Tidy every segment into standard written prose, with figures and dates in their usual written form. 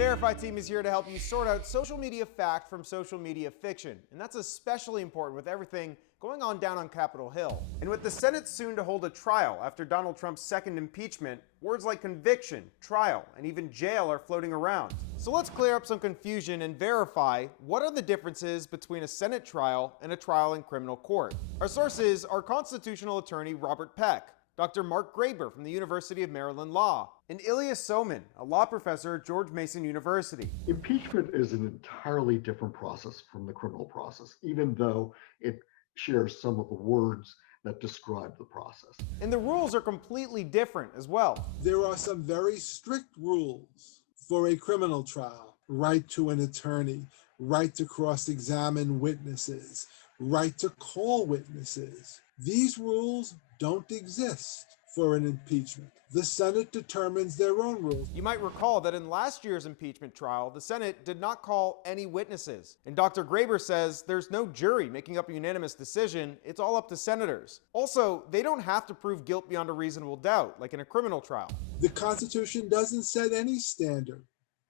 Verify team is here to help you sort out social media fact from social media fiction. And that's especially important with everything going on down on Capitol Hill. And with the Senate soon to hold a trial after Donald Trump's second impeachment, words like conviction, trial, and even jail are floating around. So let's clear up some confusion and verify what are the differences between a Senate trial and a trial in criminal court. Our sources are constitutional attorney Robert Peck, Dr. Mark Graber from the University of Maryland Law, and Ilya Somin, a law professor at George Mason University. Impeachment is an entirely different process from the criminal process, even though it shares some of the words that describe the process. And the rules are completely different as well. There are some very strict rules for a criminal trial. Right to an attorney, right to cross-examine witnesses, right to call witnesses. These rules don't exist for an impeachment. The Senate determines their own rules. You might recall that in last year's impeachment trial, the Senate did not call any witnesses. And Dr. Graber says there's no jury making up a unanimous decision, it's all up to senators. Also, they don't have to prove guilt beyond a reasonable doubt, like in a criminal trial. The Constitution doesn't set any standard.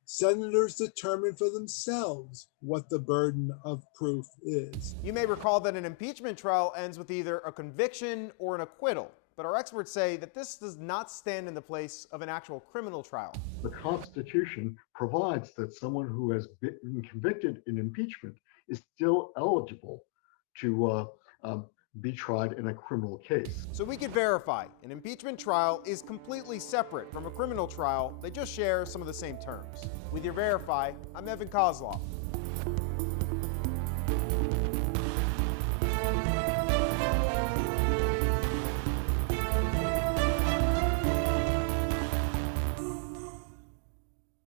Senators determine for themselves what the burden of proof is. You may recall that an impeachment trial ends with either a conviction or an acquittal, but our experts say that this does not stand in the place of an actual criminal trial. The Constitution provides that someone who has been convicted in impeachment is still eligible to be tried in a criminal case. So we could verify an impeachment trial is completely separate from a criminal trial. They just share some of the same terms. With your Verify, I'm Evan Kozloff.